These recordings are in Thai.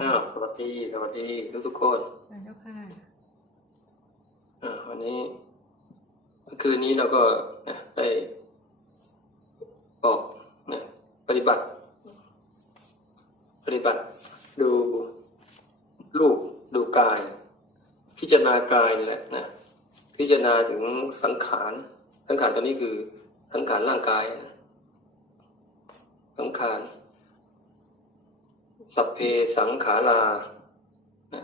อ้าวสวัสดี สวัสดีทุกทุกๆคนใช่เจ้าค่ะอ่าวันนี้เมื่อคืนนี้เราก็นะได้ออกนะปฏิบัติ ปฏิบัติ ดูรูปดูกาย พิจารณากายนี่แหละนะพิจารณาถึงสังขาร สังขารตัวนี้คือสังขารร่างกายนะสังขาร สัพเพสังขารานะ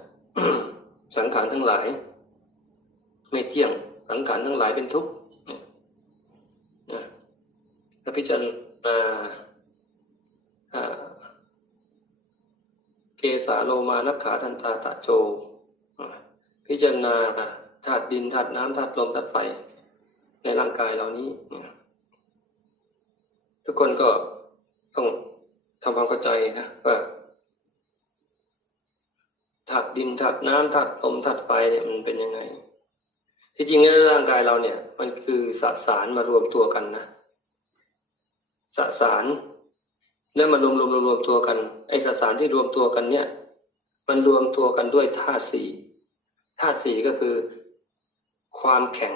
สังขารทั้งหลาย ไม่เที่ยง สังขารทั้งหลายเป็นทุกข์นะถ้าพิจารณาเกสาโลมานักขาทันตาตะโจ พิจารณาธาตุดินธาตุน้ำธาตุลมธาตุไฟ ในร่างกายเหล่านี้ ทุกคนก็ต้องทำความเข้าใจนะว่า ธาตุดินธาตุน้ำธาตุลมธาตุไฟเนี่ยมันเป็นยังไง ที่จริงแล้วร่างกายเราเนี่ย มันคือสสารมารวมตัวกันนะสสารแล้วมารวมรวมรวมรวมตัวกันไอ้สสารที่รวมตัวกันเนี่ย มันรวมตัวกันด้วยธาตุสี่ธาตุสี่ก็คือ ความแข็ง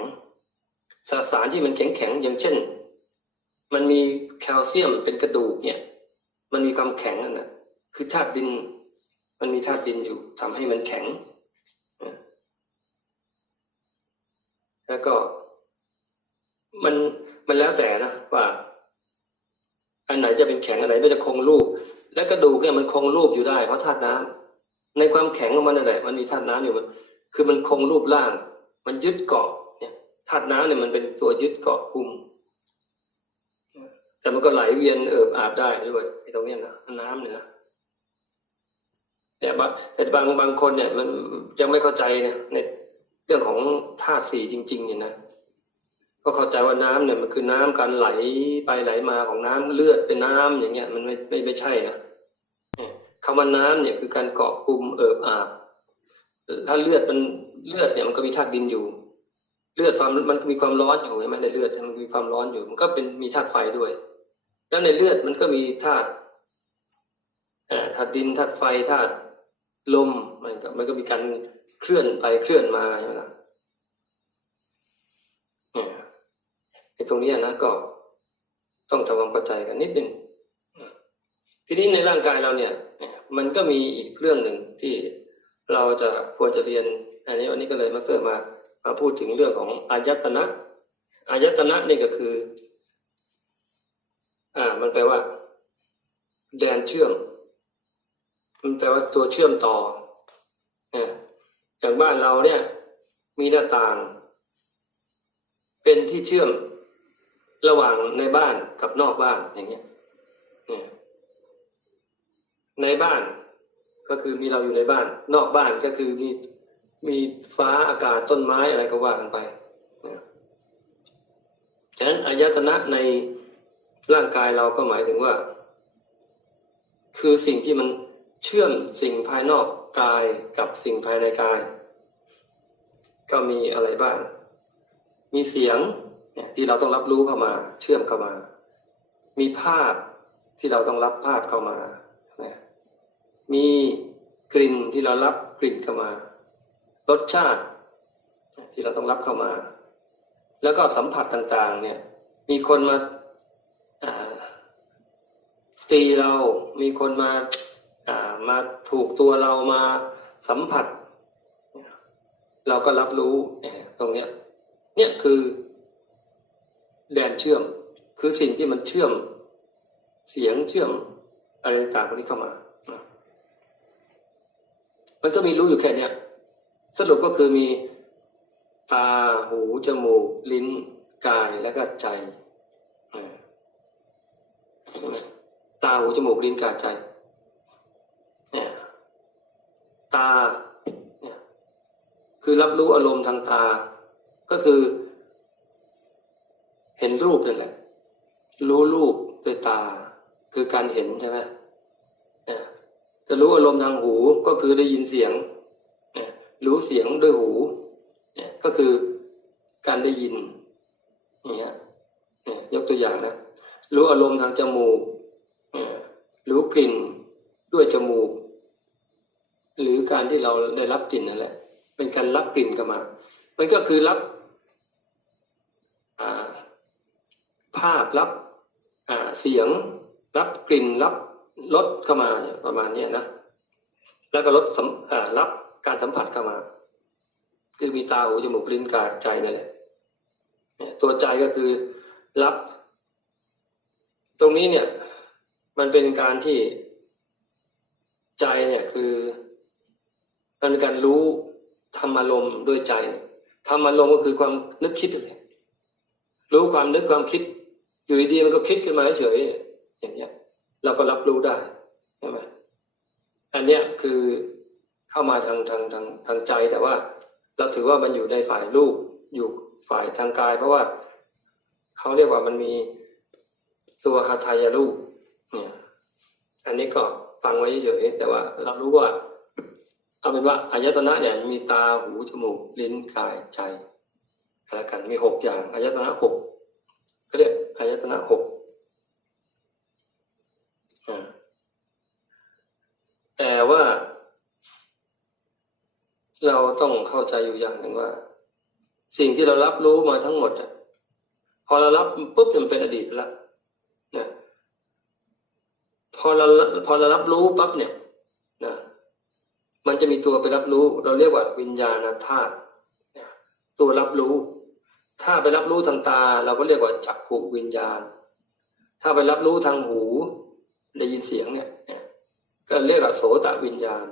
สสารที่มันแข็งแข็งอย่างเช่น มันมีแคลเซียมเป็นกระดูกเนี่ย มันมีความแข็งนั่นนะคือธาตุดิน มันมีธาตุดินอยู่ทำให้มันแข็ง แล้วก็ มันมันแล้วแต่นะว่า อันไหนจะเป็นแข็งอันไหนไม่จะคงรูป และกระดูกเนี่ยมันคงรูปอยู่ได้เพราะธาตุน้ำในความแข็งของมันนั่นแหละมันมีธาตุน้ำอยู่มัน คือมันคงรูปร่าง มันยึดเกาะเนี่ยธาตุน้ำเนี่ยมันเป็นตัวยึดเกาะกลุ่มแต่มันก็ไหลเวียนเอิบอาบได้ด้วยไอ้ตรงเนี้ยนะน้ำเนี่ยนะ แต่ยบางแต่บางบางคนเนี่ยมันยังไม่เข้าใจเนี่ยในเรื่องของธาตุสี่จริง ๆ เนี่ยนะก็เข้าใจว่าน้ำเนี่ยมันคือน้ำการไหลไปไหลมาของน้ำเลือดเป็นน้ำอย่างเงี้ยมันไม่ไม่ไม่ใช่นะเนี่ยคำว่าน้ำเนี่ยคือการเกาะกลุ่มเอิบอาบถ้าเลือดมันเลือดเนี่ยมันก็มีธาตุดินอยู่ เลือดความมันมีความร้อนอยู่ใช่ไหมในเลือดมันมีความร้อนอยู่ มันก็เป็นมีธาตุไฟด้วย แล้วในเลือดมันก็มีธาตุธาตุดินธาตุไฟธาตุ ลมมันก็มันก็มีการเคลื่อนไปเคลื่อนมาใช่ไหมล่ะเนี่ยไอ้ตรงนี้นะก็ต้องทำความเข้าใจกันนิดนึงทีนี้ในร่างกายเราเนี่ย มันก็มีอีกเรื่องหนึ่งที่เราจะควรจะเรียน อันนี้วันนี้ก็เลยมาเสริมมามาพูดถึงเรื่องของอายตนะอายตนะนี่ก็คือ อ่า มันแปลว่า แดนเชื่อม มันแปลว่าตัวเชื่อมต่อเอย่างบ้านเราเนี่ย มีหน้าต่าง เป็นที่เชื่อมระหว่างในบ้านกับนอกบ้านอย่างเงี้ยในบ้านก็คือมีเราอยู่ในบ้าน นอกบ้านก็คือมีมีฟ้าอากาศต้นไม้อะไรก็ว่ากันไปฉะนั้นอายตนะในร่างกายเราก็หมายถึงว่า คือสิ่งที่มัน เชื่อมสิ่งภายนอกกายกับสิ่งภายในกาย ก็มีอะไรบ้าง มีเสียงเนี่ยที่เราต้องรับรู้เข้ามา เชื่อมเข้ามา มีภาพที่เราต้องรับภาพเข้ามานะมีกลิ่นที่เรารับกลิ่นเข้ามารสชาติที่เราต้องรับเข้ามา แล้วก็สัมผัสต่างๆ เนี่ย มีคนมาาตีเรา มีคนมา มาถูกตัวเรามาสัมผัส เราก็รับรู้ตรงเนี้ยเนี่ยคือแดนเชื่อม คือสิ่งที่มันเชื่อม เสียงเชื่อมอะไรต่างๆพวกนี้เข้ามามันก็มีรู้อยู่แค่เนี้ยสรุปก็คือมีตาหูจมูก ลิ้นกายและก็ใจตาหูจมูกลิ้นกายใจ เนี่ย ตาเนี่ยคือรับรู้อารมณ์ทางตา ก็คือ เห็นรูปนั่นแหละ รู้รูปด้วยตา คือการเห็นใช่ไหมเนี่ยจะรู้อารมณ์ทางหูก็คือได้ยินเสียงเนี่ยรู้เสียงด้วยหูเนี่ยก็คือการได้ยินอย่างเงี้ยเนี่ยยกตัวอย่างนะ รู้อารมณ์ทางจมูกเนี่ยรู้กลิ่นด้วยจมูก หรือการที่เราได้รับกลิ่นนั่นแหละ เป็นการรับกลิ่นเข้ามา มันก็คือรับาภาพรับเสียง รับกลิ่นรับรสเข้ามาประมาณนี้นะแล้วก็รสสัมอ่ารับการสัมผัสเข้ามา คือมีตาหูจมูกลิ้นกายใจนั่นแหละตัวใจก็คือรับ ตรงนี้เนี่ย มันเป็นการที่ใจเนี่ยคือ มันเป็นการรู้ธรรมอารมณ์ด้วยใจธรรมอารมณ์ก็คือความนึกคิดอะไรรู้ความนึกความคิด อยู่ดีๆมันก็คิดขึ้นมาเฉยๆอย่างเงี้ย เราก็รับรู้ได้ใช่ไหมอันเนี้ยคือเข้ามาทางทางทางทางใจแต่ว่า เราถือว่ามันอยู่ในฝ่ายรูปอยู่ฝ่ายทางกาย เพราะว่าเขาเรียกว่ามันมีตัวหาทายรูปเนี่ย อันนี้ก็ฟังไว้เฉยๆแต่ว่าเรารู้ว่า เอาเป็นว่าอายตนะเนี่ยมีตาหูจมูกลิ้นกายใจแล้วกันมีหกอย่างอายตนะหกก็เรียกอายตนะหกแต่ว่า เราต้องเข้าใจอยู่อย่างหนึ่งว่า สิ่งที่เรารับรู้มาทั้งหมดอะพอเรารับปุ๊บมันเป็นอดีตแล้วนะพอเราพอเรารับรู้ปั๊บเนี่ย มันจะมีตัวไปรับรู้ เราเรียกว่าวิญญาณธาตุตัวรับรู้ ถ้าไปรับรู้ทางตา เราก็เรียกว่าจักขุวิญญาณ ถ้าไปรับรู้ทางหูได้ยินเสียงเนี่ยก็เรียกว่าโสตวิญญาณ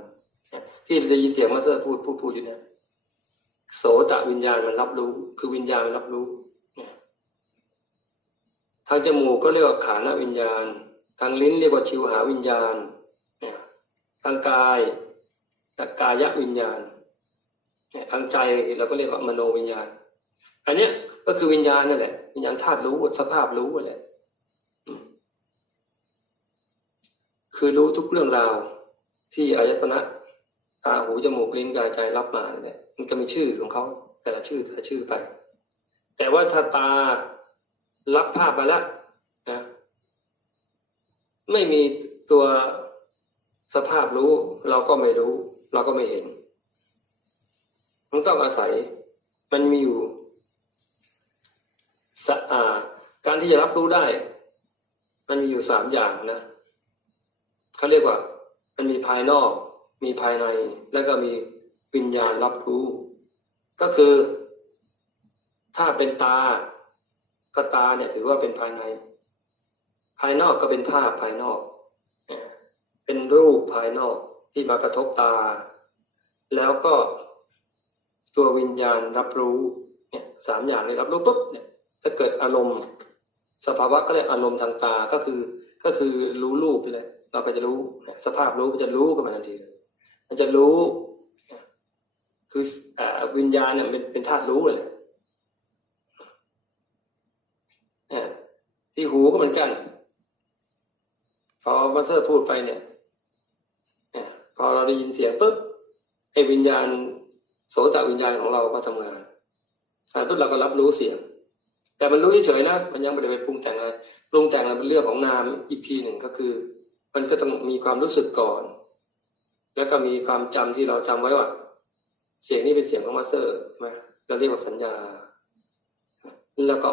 ที่ได้ยินเสียงมาสเตอร์พูดพูดพูดอยู่เนี่ยโสตวิญญาณมันรับรู้ คือวิญญาณมันรับรู้ทางจมูกก็เรียกว่าขานวิญญาณ ทางลิ้นเรียกว่าชิวหาวิญญาณทางกาย กายวิญญาณทางใจเราก็เรียกว่ามโนวิญญาณ อันเนี้ยก็คือวิญญาณนั่นแหละ วิญญาณธาตุรู้สภาพรู้นั่แหละคือรู้ทุกเรื่องราวที่อายตนะตาหูจมูกลิ้นกายใจรับมาเนี่ยมันก็มีชื่อของเขาแต่ละชื่อแต่ละชื่อไป แต่ว่าถ้าตารับภาพมาแล้วนะไม่มีตัวสภาพรู้เราก็ไม่รู้ เราก็ไม่เห็น มันต้องอาศัย มันมีอยู่สะอาการที่จะรับรู้ได้ มันมีอยู่สามอย่างนะเขาเรียกว่า มันมีภายนอก มีภายใน แล้วก็มีวิญญาณรับรู้ ก็คือ ถ้าเป็นตาก็ตาเนี่ยถือว่าเป็นภายใน ภายนอกก็เป็นภาพภายนอก เป็นรูปภายนอก ที่มากระทบตา แล้วก็ตัววิญญาณรับรู้เนี่ยสามอย่างนี้รับรู้ปุ๊บเนี่ยถ้าเกิดอารมณ์ สภาวะก็เรียอารมณ์ทางตาก็คือก็คือรู้รูปไปเลยเราก็จะรู้สภาพรู้มันจะรู้กันมาทันทีมันจะรู้ คืออวิญญาณเนี่ยเป็นเป็นธาตุรู้เลยที่หูก็เหมือนกันพอมาสเตอร์พูดไปเนี่ย พอเราได้ยินเสียงปุ๊บไอ้วิญญาณ โสตวิญญาณของเราก็ทำงานอ่าปุ๊บเราก็รับรู้เสียง แต่มันรู้เฉยๆนะมันยังไม่ได้ไปปรุงแต่งอะไรปรุงแต่งอะไรเป็นเรื่องของนามอีกทีหนึ่งก็คือ มันก็ต้องมีความรู้สึกก่อน แล้วก็มีความจำที่เราจำไว้ว่า เสียงนี้เป็นเสียงของมาสเตอร์ใช่ไหมเราเรียกว่าสัญญา แล้วก็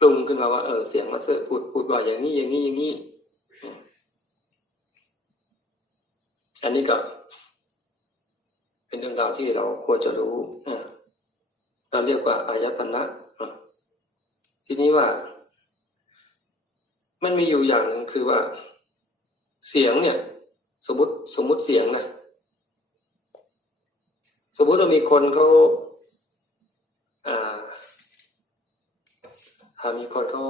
ปรุงขึ้นมาว่าเออเสียงมาสเตอร์พูดพูดว่าอย่างนี้อย่างนี้อย่างนี้ อันนี้ก็เป็นเรื่องราวที่เราควรจะรู้เราเรียกว่าอายตนะทีนี้ว่า มันมีอยู่อย่างหนึ่งคือว่า เสียงเนี่ย สมมติสมมติเสียงนะสมมติว่ามีคนเขาอ่าหามีคนเขา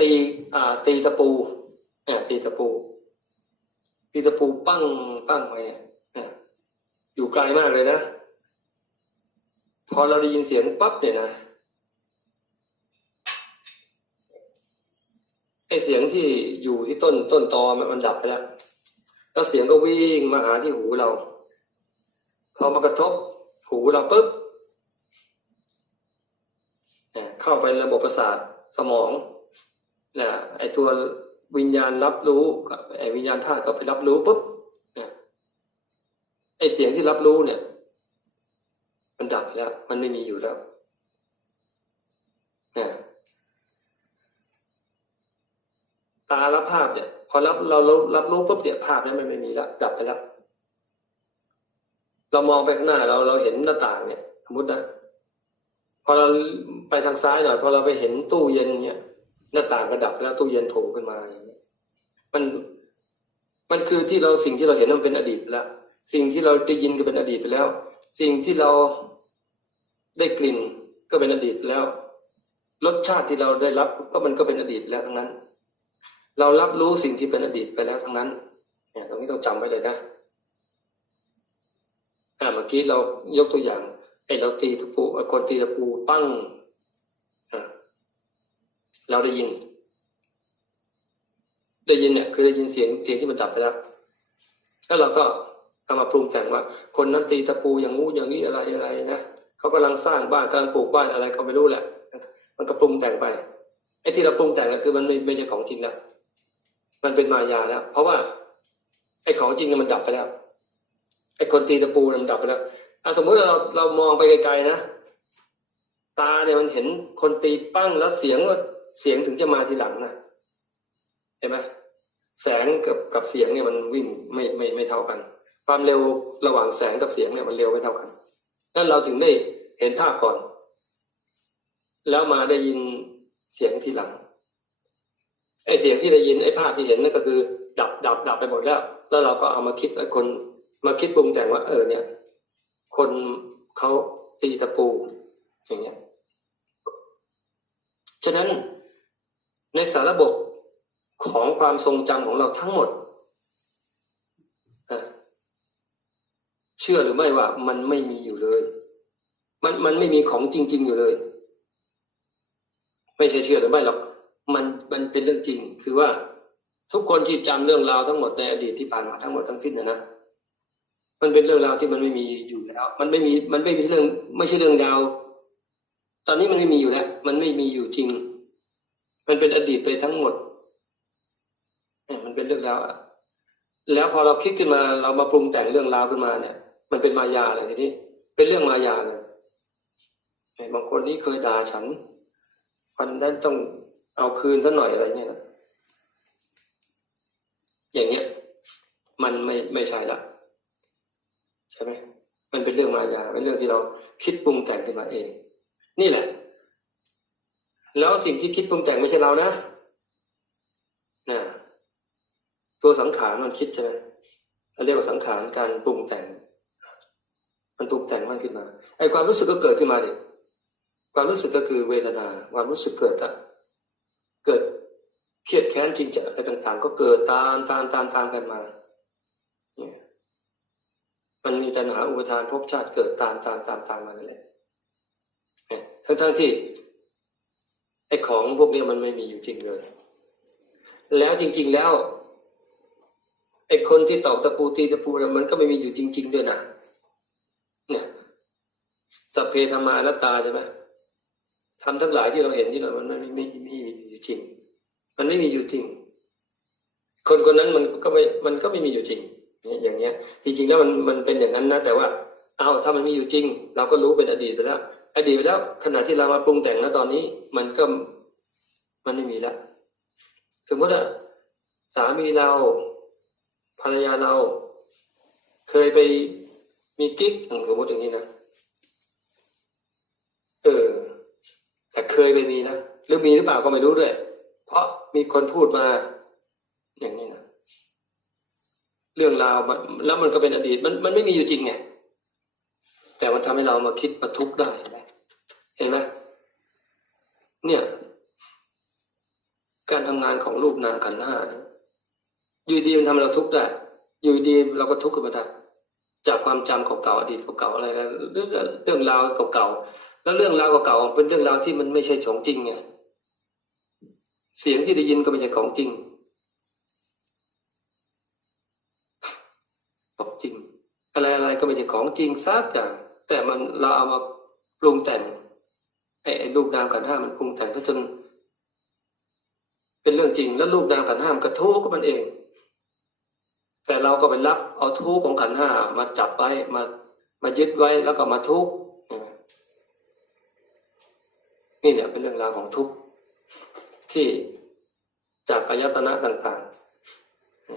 ตีอ่าตีตะปูอ่าตีตะปู ตีตะปูปั้งปั้งไปเนี่ยอยู่ไกลมากเลยนะ พอเราได้ยินเสียงปั๊บเนี่ยนะไอเสียงที่อยู่ที่ต้นต้นตอมันดับไปแล้วแล้วเสียงก็วิ่งมาหาที่หูเรา พอมากระทบหูเราปุ๊บเข้าไประบบประสาทสมองนะไอตัว วิญญาณรับรู้ไอ้วิญญาณธาตุก็ไปรับรู้ปุ๊บไอ้เสียงที่รับรู้เนี่ย มันดับไปแล้ว มันไม่มีอยู่แล้วนะตารับภาพเนี่ย พอรับเราเรารับรู้ปุ๊บเนี่ยภาพนั้นมันไม่มีแล้วดับไปแล้วเรามองไปข้างหน้าเราเราเห็นหน้าต่างเนี่ย สมมตินะพอเราไปทางซ้ายหน่อยพอเราไปเห็นตู้เย็นเนี่ย หน้าต่างก็ดับแล้วตู้เย็นโผล่ขึ้นมาอย่างเงี้มันมันคือที่เราสิ่งที่เราเห็นมันเป็นอดีตแล้ว สิ่งที่เราได้ยินก็เป็นอดีตไปแล้ว สิ่งที่เราได้กลิ่นก็เป็นอดีตแล้ว รสชาติที่เราได้รับก็มันก็เป็นอดีตแล้วทั้งนั้น เรารับรู้สิ่งที่เป็นอดีตไปแล้วทั้งนั้น เนี่ยตรงนี้ต้องจำไว้เลยนะอ่าเมื่อกี้เรายกตัวอย่างไอ้เราตีตะปูคนตีตะปูปั้ง เราได้ยิน ได้ยินเนี่ย คือได้ยินเสียงเสียงที่มันดับไปแล้วแล้วเราก็เอามาปรุงแต่งว่า คนนั้นตีตะปูอย่างงู้อย่างนี้อะไรอะไรนะเขากำลังสร้างบ้านกำลังปลูกบ้านอะไรก็ไม่รู้แหละ มันก็ปรุงแต่งไปไอ้ที่เราปรุงแต่งก็คือมันไม่ไม่ใช่ของจริงแล้วมันเป็นมายาแล้วเพราะว่าไอ้ของจริงมันดับไปแล้วไอ้คนตีตะปูมันดับไปแล้วอะสมมติเราเรามองไปไกลๆนะตาเนี่ยมันเห็นคนตีปั้งแล้วเสียงว่า เสียงถึงจะมาทีหลังนะเห็นไหมแสงกับกับเสียงเนี่ยมันวิ่งไม่ไม่ไม่เท่ากัน ความเร็วระหว่างแสงกับเสียงเนี่ยมันเร็วไม่เท่ากันนั่นเราถึงได้เห็นภาพก่อน แล้วมาได้ยินเสียงทีหลังไอเสียงที่ได้ยินไอภาพที่เห็นนั่นก็คือ ดับดับดับไปหมดแล้ว แล้วเราก็เอามาคิดไอคนมาคิดปรุงแต่งว่าเออเนี่ย คนเขาตีตะปูอย่างเงี้ยฉะนั้น ในสารระบบของความทรงจำของเราทั้งหมด เชื่อหรือไม่ว่ามันไม่มีอยู่เลย มันมันไม่มีของจริง ๆ อยู่เลย ไม่ใช่เชื่อหรือไม่หรอก มันมันเป็นเรื่องจริง คือว่าทุกคนที่จำเรื่องราวทั้งหมดในอดีตที่ผ่านมาทั้งหมดทั้งสิ้นนะนะมันเป็นเรื่องราวที่มันไม่มีอยู่แล้ว มันไม่มีมันไม่มีเรื่อง ไม่ใช่เรื่องราว ตอนนี้มันไม่มีอยู่แล้ว มันไม่มีอยู่จริง มันเป็นอดีตไปทั้งหมดเนี่ยมันเป็นเรื่องราวอะแล้วพอเราคิดขึ้นมาเรามาปรุงแต่งเรื่องราวขึ้นมาเนี่ย มันเป็นมายาเลยทีนี้เป็นเรื่องมายาเลยเนี่ยบางคนนี่เคยด่าฉันวันนั้นต้องเอาคืนซะหน่อยอะไรเนี่ยอย่างเงี้ย มันไม่ไม่ใช่ละใช่ไหมมันเป็นเรื่องมายาเป็นเรื่องที่เราคิดปรุงแต่งขึ้นมาเอง นี่แหละ แล้วสิ่งที่คิดปรุงแต่งไม่ใช่เรานะนะตัวสังขารมันคิดใช่ไหมเราเรียกว่าสังขารการปรุงแต่ง มันปรุงแต่งมันขึ้นมาไอ้ความรู้สึกก็เกิดขึ้นมาดิความรู้สึกก็คือเวทนา ความรู้สึกเกิดอะเกิดเครียดแค้นจริงจังอะไรต่างๆ ก็เกิดตามตามตามตามกันมาเนี่ยมันมีตัณหาอุปทานภพชาติเกิดตามตามตามตามมาเลยทั้งทั้งที่ ไอ้ของพวกนี้มันไม่มีอยู่จริงเลย แล้วจริง ๆแล้วไอ้คนที่ตอกตะปูตีตะปูมันก็ไม่มีอยู่จริง ๆ ด้วยนะเนี่ยสัพเพธรรมานัตตาใช่ไหมทำทั้งหลายที่เราเห็นที่เรามันไม่ไม่ไม่มีอยู่จริง มันไม่มีอยู่จริง คนคนนั้นมันก็ไม่มันก็ไม่มีอยู่จริงอย่างเงี้ย จริงๆแล้วมันมันเป็นอย่างนั้นนะแต่ว่า เอาถ้ามันมีอยู่จริง เราก็รู้เป็นอดีตไปแล้ว อดีตไปแล้วขณะที่เรามาปรุงแต่งแล้วตอนนี้ มันก็มันไม่มีแล้วสมมติอะสามีเรา ภรรยาเรา เคยไปมีกิ๊กสมมติอย่างนี้นะเออแต่เคยไปมีนะหรือมีหรือเปล่าก็ไม่รู้ด้วย เพราะมีคนพูดมา อย่างนี้นะเรื่องราวแล้วมันก็เป็นอดีต มันมันไม่มีอยู่จริงไงแต่มันทำให้เรามาคิดมาทุกข์ได้ เห็นไหมเนี่ย การทำงานของรูปนามขันธ์ห้าอยู่ดีมันทำให้เราทุกข์ได้ อยู่ดีเราก็ทุกข์ขึ้นมาได้จากความจำเก่าๆอดีตเก่าๆอะไรนะเรื่องเรื่องราวเก่าๆแล้วเรื่องราวเก่าๆเป็นเรื่องราวที่มันไม่ใช่ของจริงไงเสียงที่ได้ยินก็ไม่ใช่ของจริงของจริง อะไรอะไรก็ไม่ใช่ของจริงซักอย่างแต่มันเราเอามาปรุงแต่ง ไอ้รูปนามขันห้ามันปรุงแต่งจนเป็นเรื่องจริง แล้วรูปนามขันห้ามกระทุกข์ก็มันเอง แต่เราก็ไปรับเอาทุกข์ของขันห้ามาจับไว้มามายึดไว้แล้วก็มาทุกข์นี่เนี่ยเป็นเรื่องราวของทุกข์ที่จากอายตนะต่าง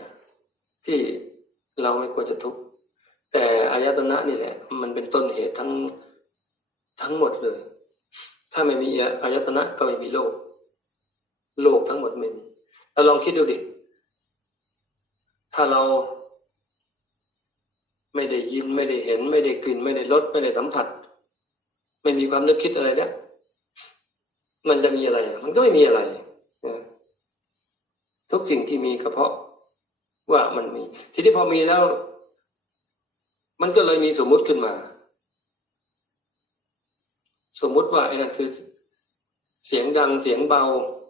ๆที่เราไม่ควรจะทุกข์แต่อายตนะนี่แหละ มันเป็นต้นเหตุทั้งทั้งหมดเลย ถ้าไม่มีอายตนะก็ไม่มีโลก โลกทั้งหมดไม่มีเราลองคิดดูดิ ถ้าเราไม่ได้ยินไม่ได้เห็น ไม่ได้กลิ่น ไม่ได้รสไม่ได้สัมผัส ไม่มีความนึกคิดอะไรเนี่ยมันจะมีอะไร มันก็ไม่มีอะไรนะทุกสิ่งที่มีก็เพราะว่ามันมี ทีนี้พอมีแล้ว มันก็เลยมีสมมุติขึ้นมา สมมุติว่าไอ้นั่นคือเสียงดังเสียงเบา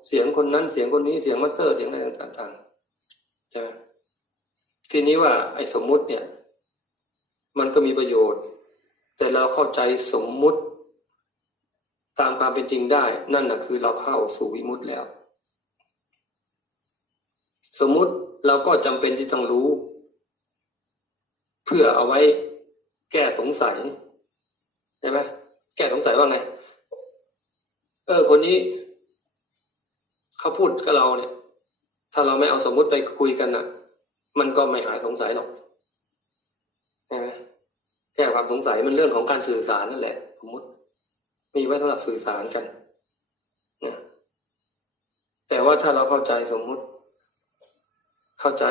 เสียงคนนั้นเสียงคนนี้เสียงมัสเซอร์เสียงอะไรต่างๆใช่ไหมทีนี้ว่าไอ้สมมุติเนี่ย มันก็มีประโยชน์ แต่เราเข้าใจสมมุติ ตามความเป็นจริงได้ นั่นนะคือเราเข้าสู่วิมุตติแล้ว สมมุติเราก็จำเป็นที่ต้องรู้ เพื่อเอาไว้แก้สงสัยใช่ไหม แก้สงสัยว่าไง เออ คนนี้เขาพูดกับเราเนี่ย ถ้าเราไม่เอาสมมุติไปคุยกันน่ะ มันก็ไม่หายสงสัยหรอกใช่ไหมแก้ความสงสัยมันเรื่องของการสื่อสารนั่นแหละ สมมติ มีไว้สำหรับสื่อสารกันนะแต่ว่าถ้าเราเข้าใจสมมุติ เข้าใจ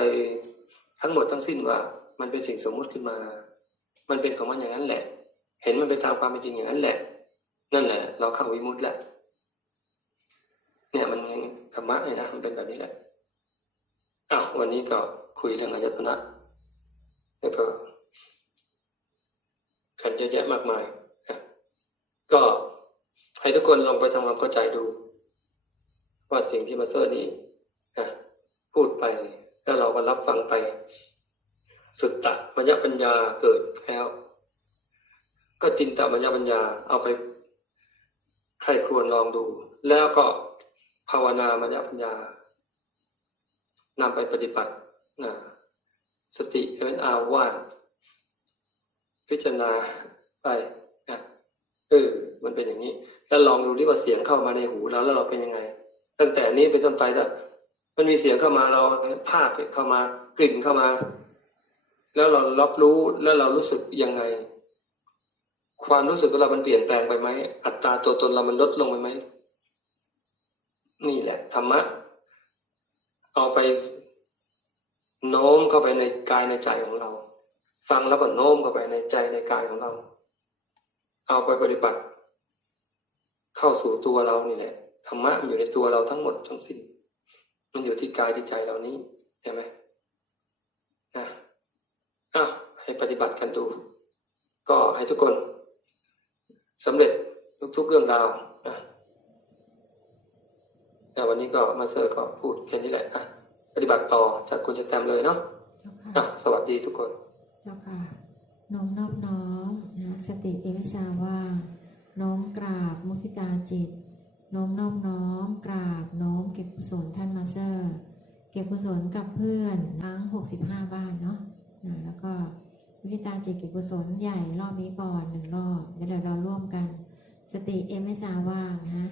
ทั้งหมดทั้งสิ้นว่า มันเป็นสิ่งสมมุติขึ้นมา มันเป็นของมันอย่างนั้นแหละ เห็นมันไปตามความเป็นจริงอย่างนั้นแหละ นั่นแหละ เราเข้าวิมุตติแล้วเนี่ยมันธรรมะเนี่ยนะมันเป็นแบบนี้แหละอ้าววันนี้ก็คุยเรื่องอายตนะ แล้วก็กันเยอะแยะมากมายก็ให้ทุกคนลองไปทำความเข้าใจดู ว่าสิ่งที่มาเซอร์นี้พูดไปแล้วเราก็รับฟังไป สุตตะมัญญปัญญาเกิดแล้ว ก็จินตมัญญปัญญาเอาไปใครควรลองดู แล้วก็ภาวนามัญญปัญญานำไปปฏิบัตินะสติเป็นอาวาสพิจารณาไปนะเออมันเป็นอย่างนี้ แล้วลองดูดิว่าเสียงเข้ามาในหูเราแล้วเราเป็นยังไง ตั้งแต่นี้เป็นต้นไปถ้ามันมีเสียงเข้ามาเราภาพเข้ามากลิ่นเข้ามา แล้วเรารับรู้แล้วเรารู้สึกยังไง ความรู้สึกของเรามันเปลี่ยนแปลงไปไหม อัตราตัวตนเรามันลดลงไปไหม นี่แหละธรรมะ เอาไปโน้มเข้าไปในกายในใจของเรา ฟังแล้วก็โน้มเข้าไปในใจในกายของเรา เอาไปปฏิบัติ เข้าสู่ตัวเรานี่แหละธรรมะมันอยู่ในตัวเราทั้งหมดทั้งสิ้น มันอยู่ที่กายที่ใจเรานี้ใช่ไหมนะอะให้ปฏิบัติกันดู ก็ให้ทุกคน สำเร็จทุกๆเรื่องราวนะแต่วันนี้ก็มาเซอร์ก็พูดแค่นี้แหละอะปฏิบัติต่อจากคุณจะแตมเลยเนาะเจ้าอะค่ะสวัสดีทุกคน เจ้าค่ะ น้อมนอบน้อมนะสติเอวิชาว่าน้อมกราบมุทิตาจิต น้อมนอบน้อมกราบน้อมเก็บกุศลท่านมาสเซอร์ เก็บกุศลกับเพื่อนทั้ง 65 บ้านเนาะนะแล้วก็ วิตาจิตเก็บกุศลใหญ่รอบนี้ก่อนหนึ่งรอบ แล้วเดี๋ยวเราร่วมกัน สติเอวิชาว่างนะ